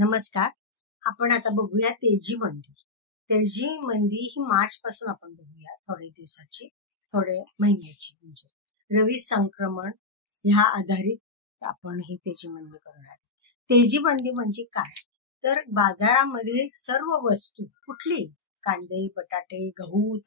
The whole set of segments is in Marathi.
नमस्कार. आपण आता बघूया तेजी मंदी. तेजी मंदी ही मार्च पासून आपण बघूया, थोडे दिवसाची, थोडे महिन्याची. म्हणजे रवी संक्रमण ह्या आधारित आपण ही तेजी मंदी करणार. तेजी मंदी म्हणजे काय? तर बाजारामध्ये सर्व वस्तू, कुठली, कांदे, बटाटे, गहू,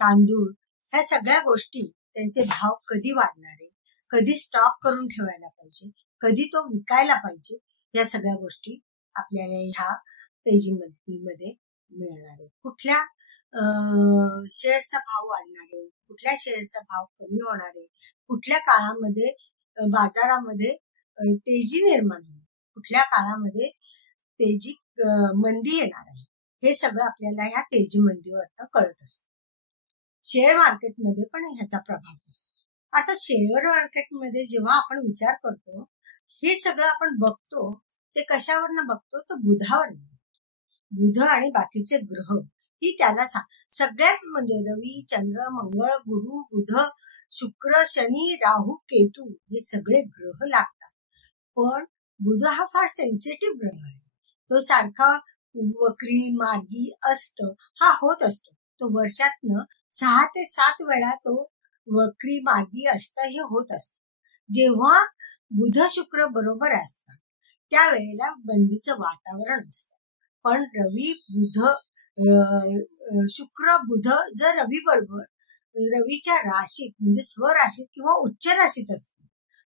तांदूळ ह्या सगळ्या गोष्टी, त्यांचे भाव कधी वाढणार आहे, कधी स्टॉक करून ठेवायला पाहिजे, कधी तो विकायला पाहिजे, या सगळ्या गोष्टी आपल्याला ह्या तेजी मंदीमध्ये मिळणार आहे. कुठल्या शेअर्सचा भाव वाढणार आहे, कुठल्या शेअर्सचा भाव कमी होणार आहे, कुठल्या काळामध्ये बाजारामध्ये तेजी निर्माण होईल, कुठल्या काळामध्ये तेजी मंदी येणार आहे, हे सगळं आपल्याला ह्या तेजी मंदीवर कळत असतं. शेअर मार्केटमध्ये पण ह्याचा प्रभाव असतो. आता शेअर मार्केटमध्ये जेव्हा आपण विचार करतो, हे सगळं आपण बघतो, ते कशावरनं बघतो? तर बुधावरनं. बुध आणि बाकीचे ग्रह ही त्याला सगळ्याच, म्हणजे रवी, चंद्र, मंगळ, गुरु, बुध, शुक्र, शनी, राहू, केतू हे सगळे ग्रह लागतात. पण बुध हा फार सेन्सिटिव्ह ग्रह आहे. तो सारखा वक्री, मार्गी, अस्त हा होत असतो. तो वर्षातनं 6 ते 7 वेळा तो वक्री, मार्गी, अस्त हे होत असतो. जेव्हा बुध शुक्र बरोबर असतात त्यावेळेला मंदीचं वातावरण असतं. पण रवी, बुध, शुक्र, बुध जर रवी बरोबर रवीच्या राशीत, म्हणजे स्वराशीत किंवा उच्च राशीत असते,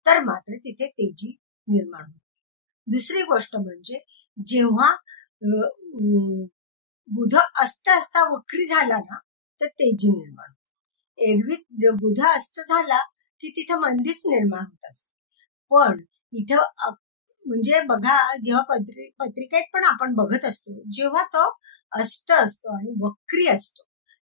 तर मात्र तिथे तेजी निर्माण होते. दुसरी गोष्ट म्हणजे जेव्हा बुध अस्त असता वक्री झाला ना, तर तेजी निर्माण होते. एरवी बुध अस्त झाला की तिथं मंदीच निर्माण होत असते. पण इथं म्हणजे बघा, जेव्हा पत्रिकेत पण आपण बघत असतो, जेव्हा तो अस्त असतो आणि वक्री असतो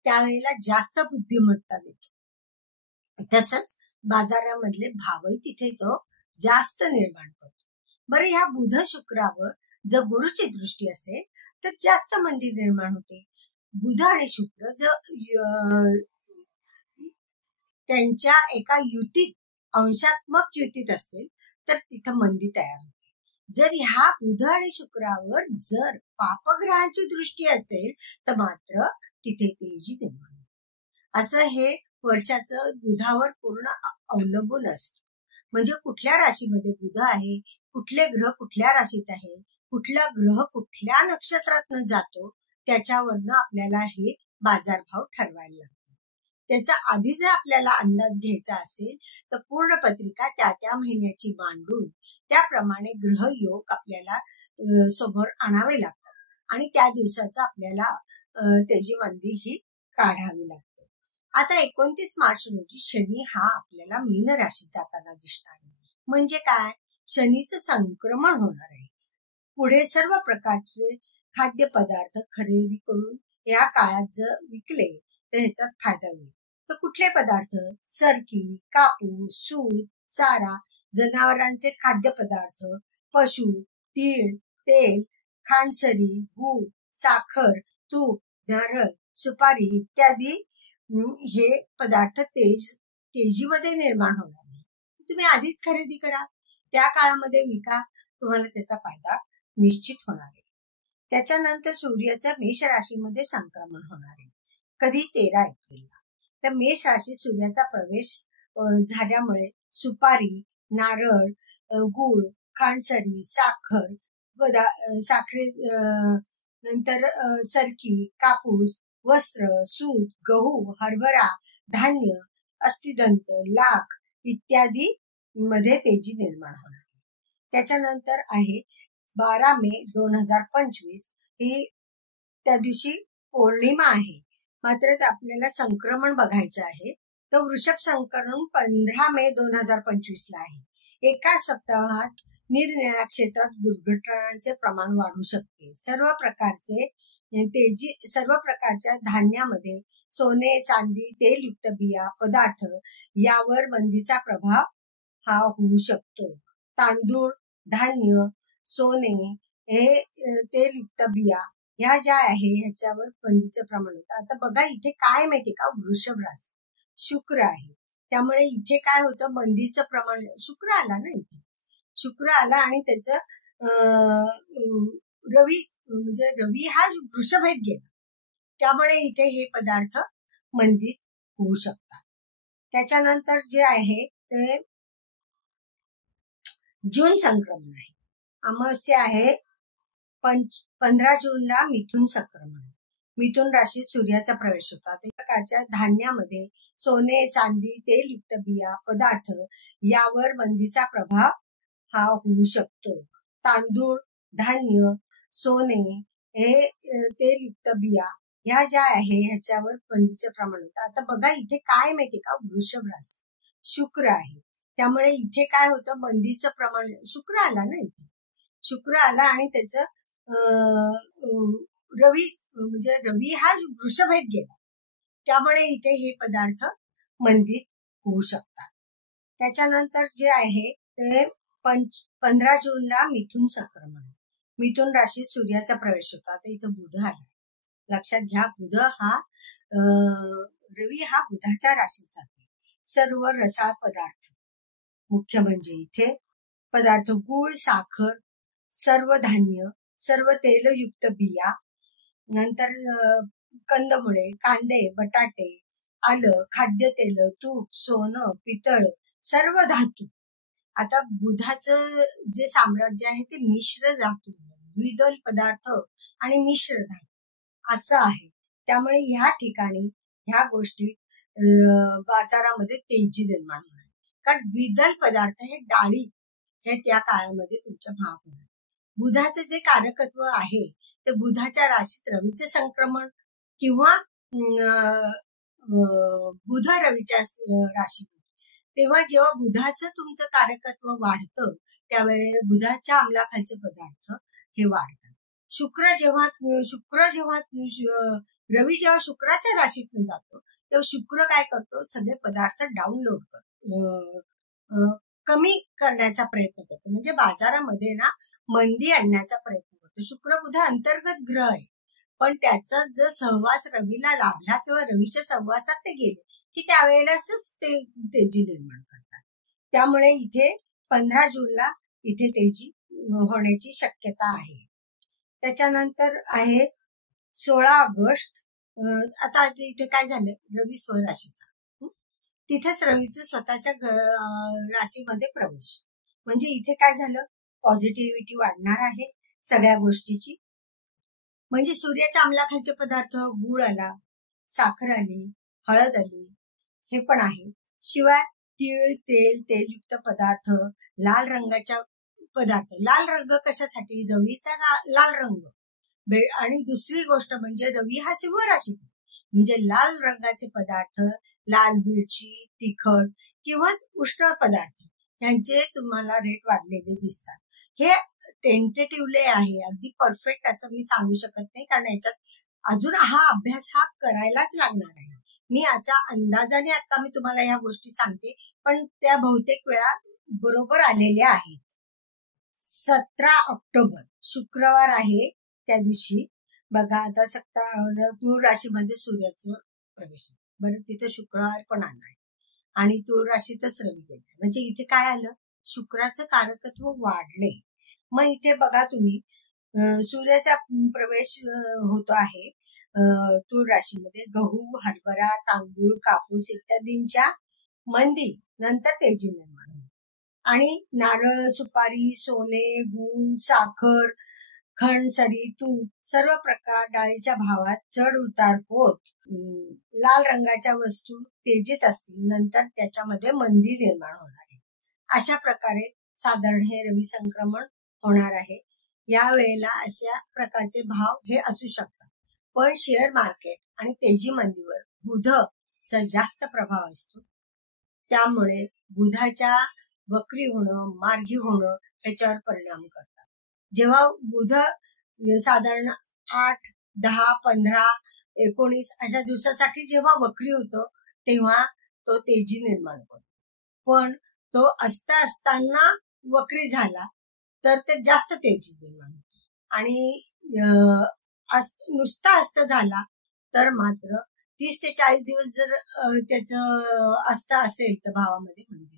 त्यावेळेला जास्त बुद्धिमत्ता देतो. तसंच बाजारामधले भावही तिथे तो जास्त निर्माण करतो. बरं, ह्या बुध शुक्रावर जर गुरुची दृष्टी असेल तर जास्त मंदी निर्माण होते. बुध आणि शुक्र जर त्यांच्या एका युतीत, अंशात्मक युतीत असेल तर तिथं मंदी तयार होते. जर ह्या बुध आणि शुक्रावर जर पापग्रहांची दृष्टी असेल तर मात्र तिथे तेजी निर्माण होते. असं हे वर्षाचं बुधावर पूर्ण अवलंबून असतं. म्हणजे कुठल्या राशीमध्ये बुध आहे, कुठले ग्रह कुठल्या राशीत आहे, कुठला ग्रह कुठल्या नक्षत्रातनं जातो, त्याच्यावरनं आपल्याला हे बाजारभाव ठरवायला लागतात. त्याचा आधी जर आपल्याला अंदाज घ्यायचा असेल तर पूर्ण पत्रिका त्या महिन्याची मांडून त्याप्रमाणे ग्रह योग आपल्याला समोर आणावे लागतात आणि त्या दिवसाचा आपल्याला तेजी मंदी ही काढावी लागते. आता 29 मार्च रोजी शनी हा आपल्याला मीन राशीत जाताना दिसणार आहे. म्हणजे काय? शनीचं संक्रमण होणार आहे. पुढे सर्व प्रकारचे खाद्यपदार्थ खरेदी करून या काळात जर विकले तर ह्याचा फायदा होईल. तर कुठले पदार्थ? सरकी, कापूस, सूत, चारा, जनावरांचे खाद्यपदार्थ, पशु, तीळ, तेल, खांडसरी, गूळ, साखर, तूप, नारळ, सुपारी इत्यादी हे पदार्थ तेजीमध्ये निर्माण होणार आहे. तुम्ही आधीच खरेदी करा, त्या काळामध्ये विका, तुम्हाला त्याचा फायदा निश्चित होणार आहे. त्याच्यानंतर सूर्याचा मेष राशीमध्ये संक्रमण होणार आहे. कधी? 13 एप्रिलला. तर मेष राशीत सूर्याचा प्रवेश झाल्यामुळे सुपारी, नारळ, गूळ, खांडसरी, साखर, नंतर सरकी, कापूस, वस्त्र, सूत, गहू, हरभरा, धान्य, अस्थिदंत, लाख इत्यादी मध्ये तेजी निर्माण होणार. त्याच्यानंतर आहे 12 मे 2025 ही त्या दिवशी पौर्णिमा आहे. मात्र आपल्याला संक्रमण बघायचं आहे. तर वृषभ संक्रमण 15 मे 2025 ला आहे. एका सप्ताहात निरनिराळ्या क्षेत्रात दुर्घटनांचे प्रमाण वाढू शकते. सर्व प्रकारच्या धान्यामध्ये सोने, चांदी, तेलयुक्त बिया पदार्थ यावर मंदीचा प्रभाव हा होऊ शकतो. तांदूळ, धान्य, सोने, हे तेलयुक्त बिया ह्या ज्या आहे ह्याच्यावर मंदीचं प्रमाण होतं. आता बघा, इथे काय माहितीये का, वृषभ राशी शुक्र आहे, त्यामुळे इथे काय होतं, मंदीचं प्रमाण, शुक्र आला ना, इथे शुक्र आला आणि त्याचं रवी म्हणजे रवी हा वृषभेत गेला, त्यामुळे इथे हे पदार्थ मंदित होऊ शकतात. त्याच्यानंतर जे आहे ते जून संक्रमण आहे. अमावस्या आहे 15 जूनला मिथुन संक्रमण. मिथुन राशीत सूर्याचा प्रवेश होता. ते प्रकारच्या धान्यामध्ये सोने, चांदी, तेलयुक्त बिया, पदार्थ यावर मंदीचा प्रभाव हा होऊ शकतो. तांदूळ, धान्य, सोने, हे तेलयुक्त बिया ह्या ज्या आहे ह्याच्यावर मंदीचं प्रमाण होतं. आता बघा इथे काय माहितीये का, वृषभ राशी शुक्र आहे, त्यामुळे इथे काय होतं, मंदीचं प्रमाण शुक्र आला ना, इथे शुक्र आला आणि त्याचं रवी म्हणजे रवी हा वृषभेत गेला, त्यामुळे इथे हे पदार्थ मंदीत होऊ शकतात. त्याच्यानंतर जे आहे ते 15 जूनला मिथुन संक्रमण. मिथुन राशीत सूर्याचा प्रवेश होता. तर इथं बुध आला. लक्षात घ्या, बुध हा रवी हा बुधाच्या राशीचा आहे. सर्व रसाळ पदार्थ, मुख्य म्हणजे इथे पदार्थ गूळ, साखर, सर्व धान्य, सर्व तेलयुक्त बिया, नंतर कंदमुळे, कांदे, बटाटे, आलं, खाद्यतेल, तूप, सोनं, पितळ, सर्व धातू. आता बुधाचं जे साम्राज्य आहे ते मिश्र धातू, द्विदल पदार्थ आणि मिश्र धातू असं आहे. त्यामुळे ह्या ठिकाणी ह्या गोष्टी बाजारामध्ये तेजी निर्माण होणार, कारण द्विदल पदार्थ हे डाळी हे त्या काळामध्ये तुमच्या भाव होणार. बुधाचं जे कारकत्व आहे ते बुधाच्या राशीत रवीचं संक्रमण किंवा बुध रवीच्या राशीत, तेव्हा जेव्हा बुधाचं तुमचं कारकत्व वाढतं त्यावेळेस बुधाच्या अंमलाखालचे पदार्थ हे वाढतात. रवी जेव्हा शुक्राच्या राशीतून जातो तेव्हा शुक्र काय करतो, सगळे पदार्थ डाउनलोड करतो, कमी करण्याचा प्रयत्न करतो, म्हणजे बाजारामध्ये ना मंदी आणण्याचा प्रयत्न करतो. शुक्र बुध अंतर्गत ग्रह आहे, पण त्याचा जर सहवास रवीला लाभला किंवा रवीच्या सहवासात ते गेले की त्यावेळेलाच ते तेजी निर्माण करतात. त्यामुळे इथे 15 जूनला इथे तेजी होण्याची शक्यता आहे. त्याच्यानंतर आहे 16 ऑगस्ट. आता इथे काय झालं, रवी स्वराशीचा, तिथेच रवीचं स्वतःच्या राशीमध्ये प्रवेश, म्हणजे इथे काय झालं, पॉझिटिव्हिटी वाढणार आहे सगळ्या गोष्टीची. म्हणजे सूर्याच्या अंमलाखालचे पदार्थ गूळ आला, साखर आली, हळद आली, हे पण आहे. शिवाय तीळ, तेल, तेलयुक्त पदार्थ, लाल रंगाच्या पदार्थ. लाल रंग कशासाठी, रवीचा लाल रंग. आणि दुसरी गोष्ट म्हणजे रवी हा सिंह राशीत, म्हणजे लाल रंगाचे पदार्थ, लाल मिरची, तिखट किंवा उष्ण पदार्थ यांचे तुम्हाला रेट वाढलेले दिसतात. हे टेंटेटिव्हली आहे, अगदी परफेक्ट असं मी सांगू शकत नाही, कारण याच्यात अजून हा अभ्यास हा करायलाच लागणार आहे. मी असा अंदाजाने आता मी तुम्हाला ह्या गोष्टी सांगते, पण त्या बहुतेक वेळा बरोबर आलेल्या आहेत. 17 ऑक्टोबर शुक्रवार आहे, त्या दिवशी बघा आता तूळ राशीमध्ये सूर्याचं प्रवेश, बरं तिथे शुक्रवार पण आलाय आणि तूळ राशीतच रवी गेलाय, म्हणजे इथे काय आलं, शुक्राचं कारकत्व वाढले. मग इथे बघा तुम्ही सूर्याचा प्रवेश होतो आहे तूळ राशीमध्ये. गहू, हरभरा, तांदूळ, कापूस इत्यादींच्या मंदी नंतर तेजी निर्माण होते. आणि नारळ, सुपारी, सोने, गूळ, साखर, खणसरी, तूप, सर्व प्रकार डाळीच्या भावात चढ उतार होत लाल रंगाच्या वस्तू तेजीत असतील, नंतर त्याच्यामध्ये मंदी निर्माण होणार आहे. अशा प्रकारे साधारण हे रवी संक्रमण होणार आहे. या वेळेला अशा प्रकारचे भाव हे असू शकतात, पण शेअर मार्केट आणि तेजी मंदीवर बुधचा जास्त प्रभाव असतो. त्यामुळे बुधाच्या वक्री होणं, मार्गी होणं ह्याच्यावर परिणाम करतात. जेव्हा बुध साधारण 8, 10, 15, 19 अशा दिवसासाठी जेव्हा वक्री होतो तेव्हा तो तेजी निर्माण करतो, पण तो असताना वक्री झाला तर ते जास्त तेजी निर्माण होते, आणि नुसता अस्त झाला तर मात्र 30 ते 40 दिवस जर त्याचं अस्त असेल तर भावामध्ये मंदी.